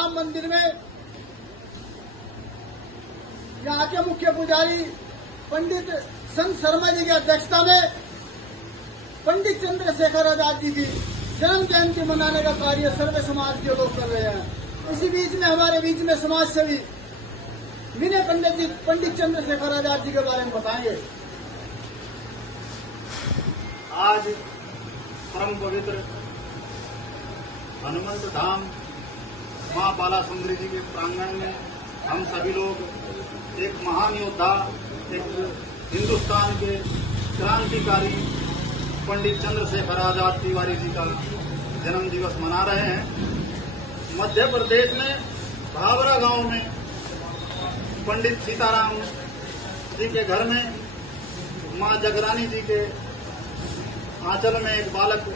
राम मंदिर में यहाँ के मुख्य पुजारी पंडित संत शर्मा जी की अध्यक्षता में पंडित चंद्रशेखर आजाद जी की जन्म जयंती मनाने का कार्य सर्व समाज के लोग कर रहे हैं। इसी बीच में हमारे बीच में समाज सेवी विनय पंडित जी पंडित चंद्रशेखर आजाद जी के बारे में बताएंगे। आज परम पवित्र हनुमंत धाम मां बाला सुंदरी जी के प्रांगण में हम सभी लोग एक महान योद्धा, एक हिंदुस्तान के क्रांतिकारी पंडित चंद्रशेखर आजाद तिवारी जी का जन्म दिवस मना रहे हैं। मध्य प्रदेश में भावरा गांव में पंडित सीताराम जी के घर में मां जगरानी जी के आंचल में एक बालक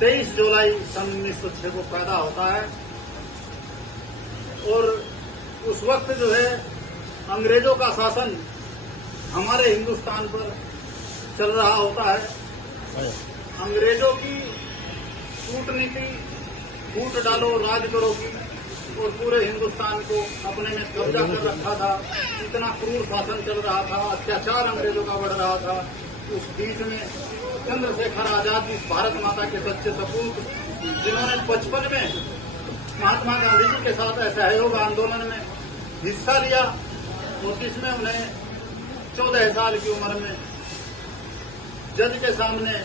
23 जुलाई सन 1906 को पैदा होता है और उस वक्त जो है अंग्रेजों का शासन हमारे हिंदुस्तान पर चल रहा होता है। अंग्रेजों की कूटनीति फूट डालो राज करो की और पूरे हिंदुस्तान को अपने में कब्जा कर रखा था। इतना क्रूर शासन चल रहा था, अत्याचार अंग्रेजों का बढ़ रहा था। उस बीच में चंद्रशेखर आजाद इस भारत माता के सच्चे सपूत, जिन्होंने 55 में महात्मा गांधी जी के साथ असहयोग आंदोलन में हिस्सा लिया और जिसमें उन्हें 14 साल की उम्र में जज के सामने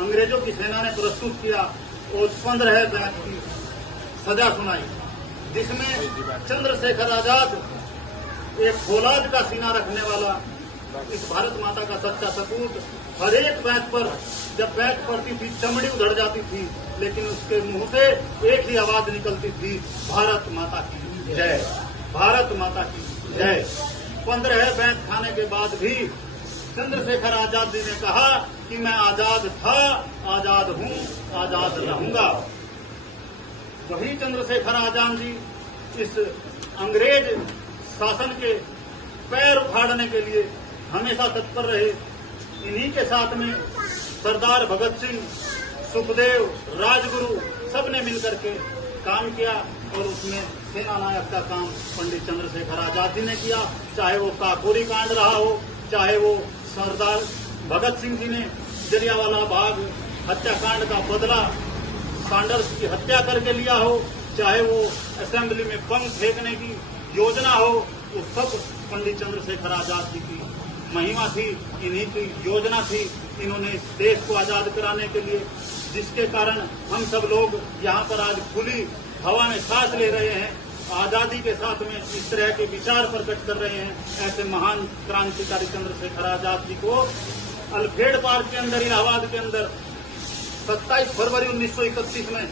अंग्रेजों की सेना ने प्रस्तुत किया और 15 बैच की सजा सुनाई, जिसमें चंद्रशेखर आजाद एक फौलाद का सीना रखने वाला, इस भारत माता का सच्चा सपूत, हर एक बैच पर जब बैच पड़ती थी चमड़ी उधड़ जाती थी, लेकिन उसके मुंह से एक ही आवाज निकलती थी, भारत माता की जय, भारत माता की जय। 15 बैच खाने के बाद भी चंद्रशेखर आजाद जी ने कहा कि मैं आजाद था, आजाद हूं, आजाद रहूंगा। वही चंद्रशेखर आजाद जी इस अंग्रेज शासन के पैर उखाड़ने के लिए हमेशा तत्पर रहे। इन्हीं के साथ में सरदार भगत सिंह, सुखदेव, राजगुरु सबने मिलकर के काम किया और उसमें सेना नायक का काम पंडित चंद्रशेखर आजाद जी ने किया। चाहे वो काकोरी कांड रहा हो, चाहे वो सरदार भगत सिंह जी ने जलियांवाला बाग हत्याकांड का बदला सैंडर्स की हत्या करके लिया हो, चाहे वो असेंबली में बम फेंकने की योजना हो, वो सब पंडित चंद्रशेखर आजाद जी की महिमा थी, इन्हीं की योजना थी। इन्होंने इस देश को आजाद कराने के लिए, जिसके कारण हम सब लोग यहाँ पर आज खुली हवा में सांस ले रहे हैं, आजादी के साथ में इस तरह के विचार प्रकट कर रहे हैं। ऐसे महान क्रांतिकारी चंद्रशेखर आजाद जी को अल्फ्रेड पार्क के अंदर, इलाहाबाद के अंदर 27 फरवरी 1931 में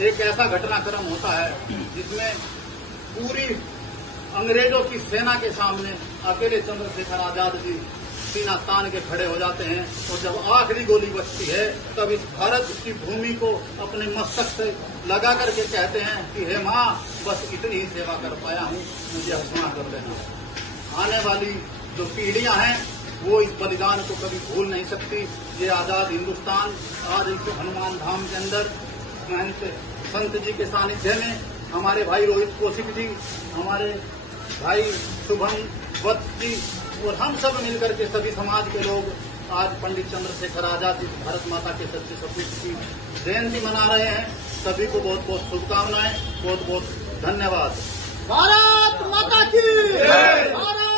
एक ऐसा घटनाक्रम होता है जिसमें पूरी अंग्रेजों की सेना के सामने अकेले चंद्रशेखर आजाद जी सीना तान के खड़े हो जाते हैं और जब आखिरी गोली बचती है तब इस भारत की भूमि को अपने मस्तक से लगा करके कहते हैं कि हे माँ, बस इतनी ही सेवा कर पाया हूँ, मुझे क्षमा कर देना। आने वाली जो पीढ़ियां हैं वो इस बलिदान को कभी भूल नहीं सकती। ये आजाद हिंदुस्तान आज इस हनुमान धाम के अंदर महंत संत जी के सानिध्य में हमारे भाई रोहित कौशिक जी, हमारे भाई शुभम वत्स जी और हम सब मिलकर के सभी समाज के लोग आज पंडित चंद्रशेखर आजाद जी भारत माता के सच्चे सपूत की जयंती मना रहे हैं। सभी को बहुत बहुत शुभकामनाएं, बहुत बहुत धन्यवाद। भारत माता की जय।